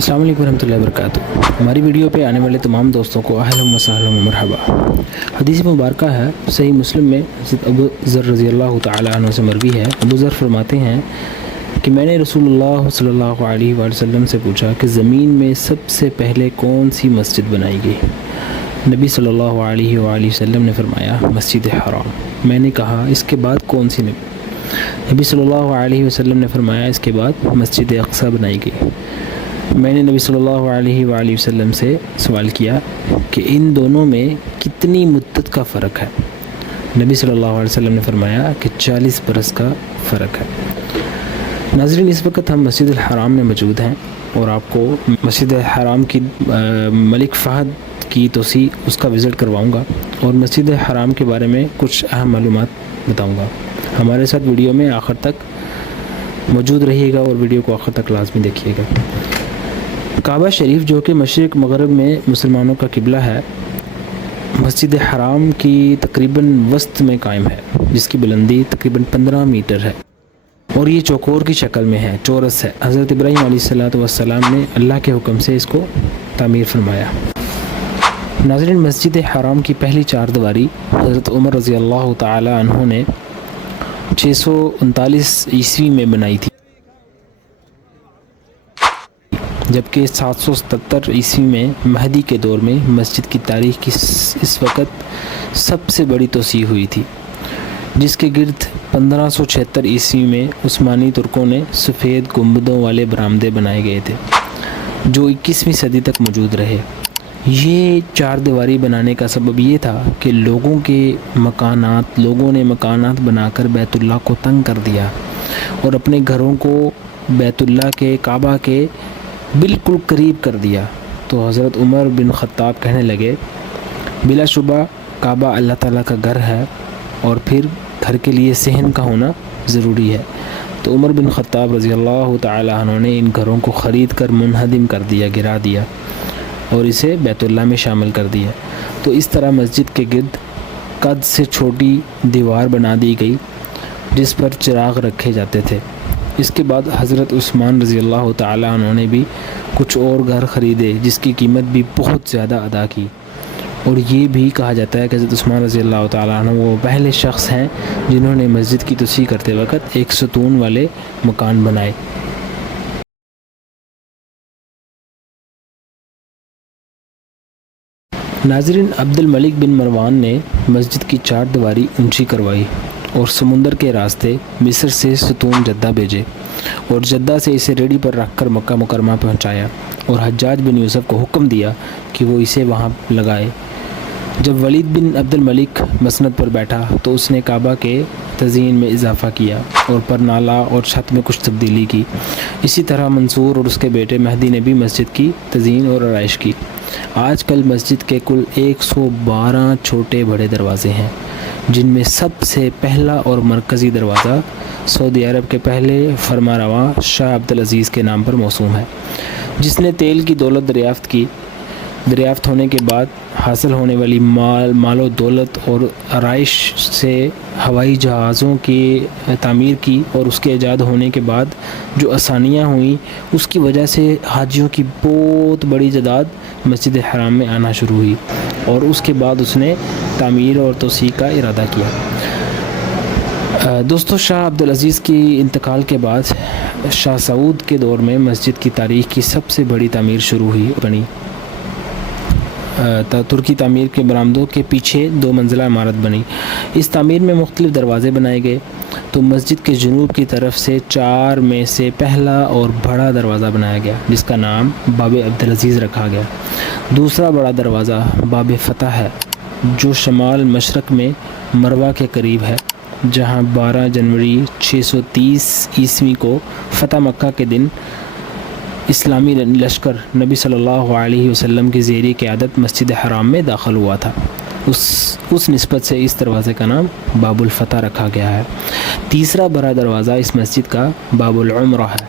अस्सलाम वालेकुम रहमतुल्लाहि व बरकातुहू। हमारी वीडियो पे आने वाले तमाम दोस्तों को अहलन व सहलन व मरहबा। हदीस मुबारक है, सही मुस्लिम में हज़रत अबू ज़र रज़ी अल्लाह तआला अन्हु से मरवी है। अबू ज़र फरमाते हैं कि मैंने रसूलुल्लाह सल्लल्लाहु अलैहि वसल्लम से पूछा कि ज़मीन में सबसे पहले कौन सी मस्जिद बनाई गई। नबी सल्लल्लाहु अलैहि वसल्लम ने फरमाया मस्जिद हराम। मैंने कहा इसके बाद कौन सी? नबी सल्लल्लाहु अलैहि वसल्लम ने फरमाया इसके बाद मस्जिद अक़सा बनाई गई। मैंने नबी सल्लल्लाहु अलैहि वसल्लम से सवाल किया कि इन दोनों में कितनी मुद्दत का फ़र्क है। नबी सल्लल्लाहु अलैहि वसल्लम ने फरमाया कि 40 बरस का फ़र्क है। नाज़रीन, इस वक्त हम मस्जिद हराम में मौजूद हैं और आपको मस्जिद हराम की मलिक फ़हद की तोसी उसका विज़िट करवाऊँगा और मस्जिद हराम के बारे में कुछ अहम मालूमात बताऊँगा। हमारे साथ वीडियो में आखिर तक मौजूद रहिएगा और वीडियो को आखिर तक लाजमी देखिएगा। काबा शरीफ जो कि मशरिक़ मगरब में मुसलमानों का किबला है, मस्जिद हराम की तकरीबन वस्त में कायम है, जिसकी बुलंदी तकरीबन 15 मीटर है और ये चौकोर की शक्ल में है, चौरस है। हज़रत इब्राहीम अलैहिस्सलाम ने अल्लाह के हुक्म से इसको तामीर फरमाया। नाज़रीन, मस्जिद हराम की पहली चार दीवारी हज़रत उमर रज़ी अल्लाह तआला अन्हु ने 639 ईस्वी में बनाई थी, जबकि 777 ईस्वी में महदी के दौर में मस्जिद की तारीख़ की इस वक्त सबसे बड़ी तोसी हुई थी, जिसके गिर्द 1576 ईस्वी में उस्मानी तुर्कों ने सफ़ेद गुंबदों वाले बरामदे बनाए गए थे, जो 21वीं सदी तक मौजूद रहे। ये चार दीवारी बनाने का सबब ये था कि लोगों ने मकानात बनाकर बैतुल्लाह को तंग कर दिया और अपने घरों को बैतुल्लाह के काबा के बिल्कुल करीब कर दिया। तो हज़रत उमर बिन ख़त्ताब कहने लगे, बिलाशुबा काबा अल्लाह ताला का घर है और फिर घर के लिए सहन का होना ज़रूरी है। तो उमर बिन ख़त्ताब रज़ी अल्लाह तआला अन्हु ने इन घरों को ख़रीद कर मुनहदिम कर दिया, गिरा दिया और इसे बैतुल्लाह में शामिल कर दिया। तो इस तरह मस्जिद के गिर्द कद से छोटी दीवार बना दी गई जिस पर चिराग रखे जाते थे। इसके बाद हज़रत उस्मान रज़ी अल्लाह तआला अन्हु ने भी कुछ और घर ख़रीदे, जिसकी कीमत भी बहुत ज़्यादा अदा की। और ये भी कहा जाता है कि हज़रत उस्मान रज़ी अल्लाह तआला अन्हु वो पहले शख्स हैं जिन्होंने मस्जिद की तोसी करते वक्त एक सतून वाले मकान बनाए। नाज़रीन, अब्दुल मलिक बिन मरवान ने मस्जिद की चार दीवारी ऊंची करवाई और समुंदर के रास्ते मिस्र से सतून जद्दा भेजे और जद्दा से इसे रेडी पर रखकर मक्का मुकरमा पहुंचाया और हज्जाज बिन यूसुफ को हुक्म दिया कि वो इसे वहां लगाए। जब वलीद बिन अब्दुल मलिक मसनद पर बैठा तो उसने काबा के तज़ीन में इजाफ़ा किया और पर नाला और छत में कुछ तब्दीली की। इसी तरह मंसूर और उसके बेटे महदी ने भी मस्जिद की तज़ीन और आराइश की। आजकल मस्जिद के कुल 112 छोटे बड़े दरवाज़े हैं, जिनमें सबसे पहला और मरकज़ी दरवाज़ा सऊदी अरब के पहले फरमारवा शाह अब्दुल अज़ीज़ के नाम पर मौसूम है, जिसने तेल की दौलत दरियाफ़्त होने के बाद हासिल होने वाली मालो दौलत और आराइश से हवाई जहाज़ों की तामीर की और उसके ईजाद होने के बाद जो आसानियाँ हुई, उसकी वजह से हाजियों की बहुत बड़ी तादाद मस्जिद हराम में आना शुरू हुई और उसके बाद उसने तामीर और तोसी का इरादा किया। दोस्तों, शाह अब्दुल अज़ीज़ की इंतकाल के बाद शाह सऊद के दौर में मस्जिद की तारीख़ की सबसे बड़ी तामीर शुरू हुई बनी। तुर्की तामीर के बरामदों के पीछे 2 मंजिला इमारत बनी। इस तामीर में मुख्तलिफ दरवाज़े बनाए गए। तो मस्जिद के जुनूब की तरफ से 4 में से पहला और बड़ा दरवाज़ा बनाया गया, जिसका नाम बाब अब्दुल अज़ीज़ रखा गया। दूसरा बड़ा दरवाज़ा बाब फ़तह है, जो शमाल मशरक़ में मरवा के करीब है, जहाँ 12 जनवरी 630 ईस्वी को फ़तह मक्का के दिन इस्लामी लश्कर नबी सल्लल्लाहु अलैहि वसल्लम की ज़ेरी क़यादत मस्जिद हराम में दाखिल हुआ था। उस निस्बत से इस दरवाज़े का नाम बाबुल फ़तह रखा गया है। तीसरा बड़ा दरवाज़ा इस मस्जिद का बाबुल उम्रा है,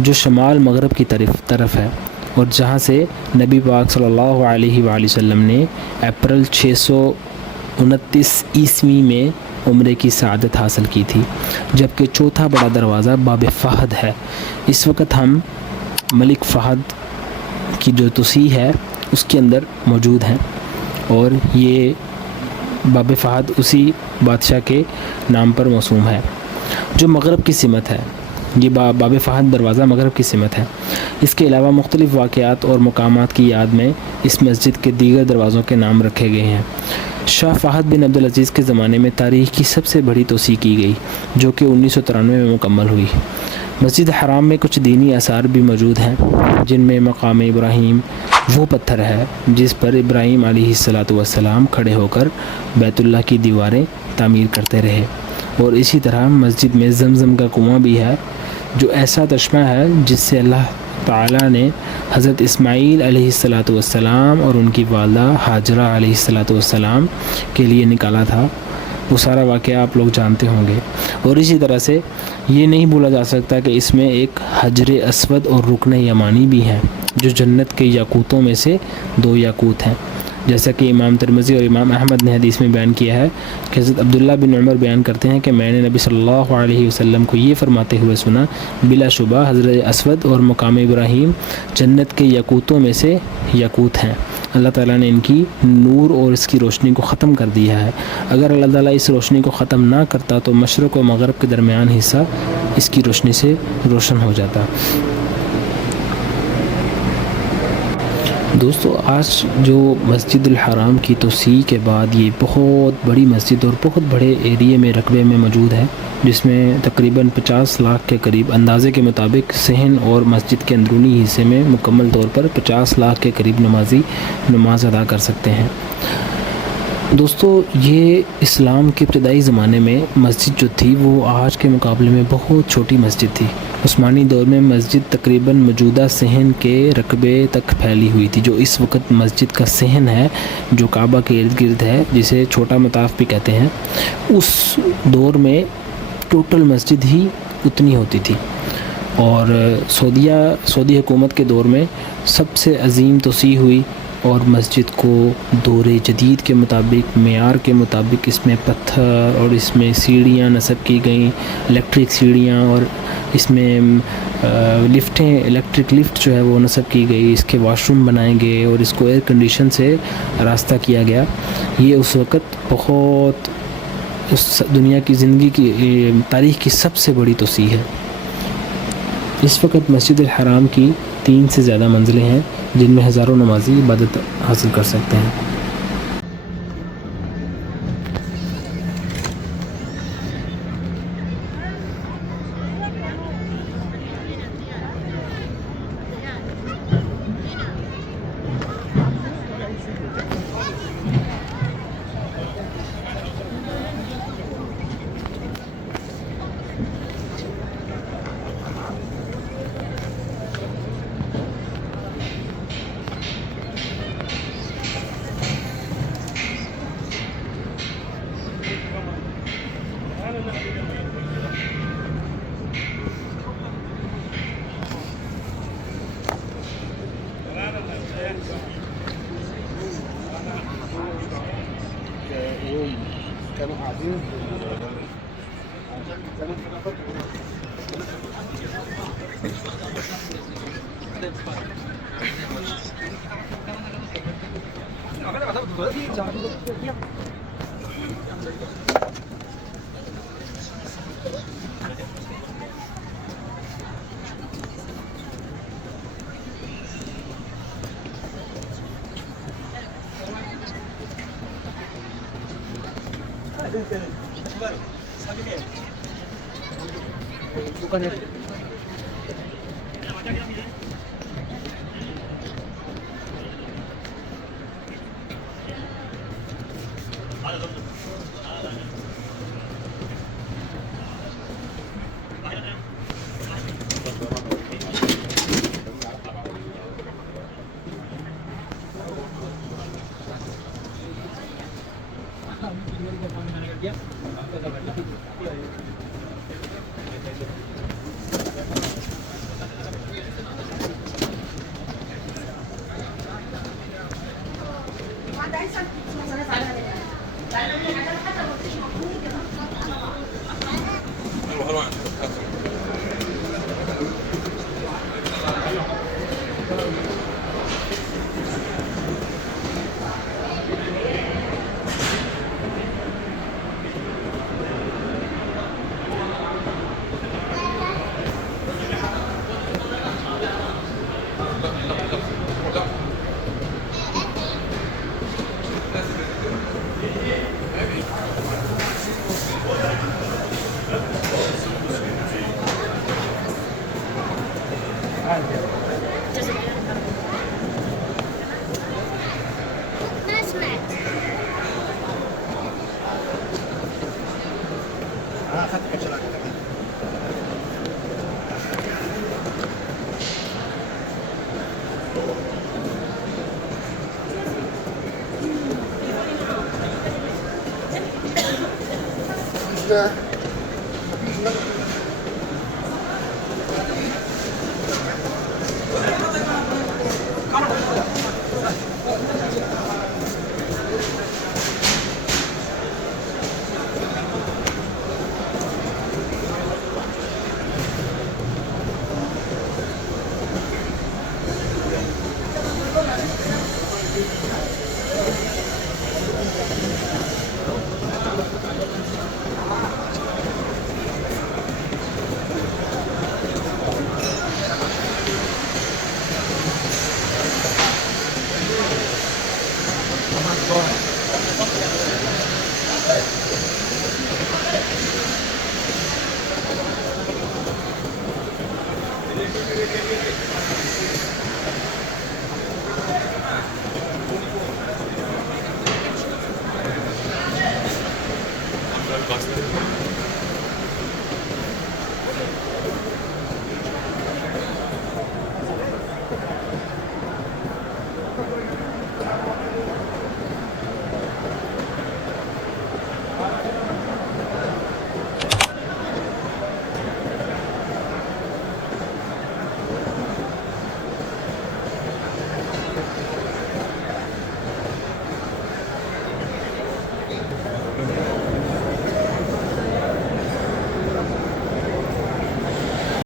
जो शमाल मगरब की तरफ है और जहाँ से नबी पाक सल्लल्लाहु अलैहि वसल्लम ने अप्रैल 629 ईस्वी में उम्रे की सआदत हासिल की थी। जबकि चौथा बड़ा दरवाज़ा बाब फ़हद है। इस वक्त हम मलिक फ़हद کی جو توسیع ہے اس کے اندر موجود ہیں، اور یہ باب فہد اسی بادشاہ کے نام پر موسوم ہے جو مغرب کی سمت ہے۔ یہ باب فہد دروازہ مغرب کی سمت ہے۔ اس کے علاوہ مختلف واقعات اور مقامات کی یاد میں اس مسجد کے دیگر دروازوں کے نام رکھے گئے ہیں۔ شاہ فہد بن عبدالعزیز کے زمانے میں تاریخ کی سب سے بڑی توسیع کی گئی جو کہ 1993 میں مکمل ہوئی۔ مسجد حرام میں کچھ دینی آثار بھی موجود ہیں، جن میں مقام ابراہیم وہ پتھر ہے جس پر ابراہیم علیہ السلام کھڑے ہو کر بیت اللہ کی دیواریں تعمیر کرتے رہے، اور اسی طرح مسجد میں زمزم کا کنواں بھی ہے جو ایسا چشمہ ہے جس سے اللہ تعالیٰ نے حضرت اسماعیل علیہ السلام اور ان کی والدہ حاجرہ علیہ السلام کے لیے نکالا تھا۔ وہ سارا واقعہ آپ لوگ جانتے ہوں گے۔ اور اسی طرح سے یہ نہیں بولا جا سکتا کہ اس میں ایک حجر اسود اور رکن یمانی بھی ہیں جو جنت کے یاقوتوں میں سے 2 یاقوت ہیں، جیسا کہ امام ترمذی اور امام احمد نے حدیث میں بیان کیا ہے کہ حضرت عبداللہ بن عمر بیان کرتے ہیں کہ میں نے نبی صلی اللہ علیہ وسلم کو یہ فرماتے ہوئے سنا، بلا شبہ حضرت اسود اور مقام ابراہیم جنت کے یاقوتوں میں سے یاقوت ہیں۔ اللہ تعالیٰ نے ان کی نور اور اس کی روشنی کو ختم کر دیا ہے۔ اگر اللہ تعالیٰ اس روشنی کو ختم نہ کرتا تو مشرق و مغرب کے درمیان حصہ اس کی روشنی سے روشن ہو جاتا۔ دوستو، آج جو مسجد الحرام کی توسیع کے بعد یہ بہت بڑی مسجد اور بہت بڑے ایریے میں رقبے میں موجود ہے، جس میں تقریباً 50 لاکھ کے قریب اندازے کے مطابق صحن اور مسجد کے اندرونی حصے میں مکمل طور پر 50 لاکھ کے قریب نمازی نماز ادا کر سکتے ہیں۔ دوستو، یہ اسلام کے ابتدائی زمانے میں مسجد جو تھی وہ آج کے مقابلے میں بہت چھوٹی مسجد تھی۔ عثمانی دور میں مسجد تقریباً موجودہ صحن کے رقبے تک پھیلی ہوئی تھی۔ جو اس وقت مسجد کا صحن ہے جو کعبہ کے ارد گرد ہے، جسے چھوٹا مطاف بھی کہتے ہیں، اس دور میں ٹوٹل مسجد ہی اتنی ہوتی تھی، اور سعودی حکومت کے دور میں سب سے عظیم توسیع ہوئی، اور مسجد کو دور جدید کے مطابق، معیار کے مطابق اس میں پتھر اور اس میں سیڑھیاں نصب کی گئیں، الیکٹرک سیڑھیاں، اور اس میں الیکٹرک لفٹ جو ہے وہ نصب کی گئی، اس کے واش روم بنائے گئے، اور اس کو ایئر کنڈیشن سے راستہ کیا گیا۔ یہ اس وقت بہت اس دنیا کی زندگی کی تاریخ کی سب سے بڑی توسیع ہے۔ اس وقت مسجد الحرام کی 3 سے زیادہ منزلیں ہیں جن میں ہزاروں نمازی عبادت حاصل کر سکتے ہیں۔ كانوا قاعدين bukannya Thank you.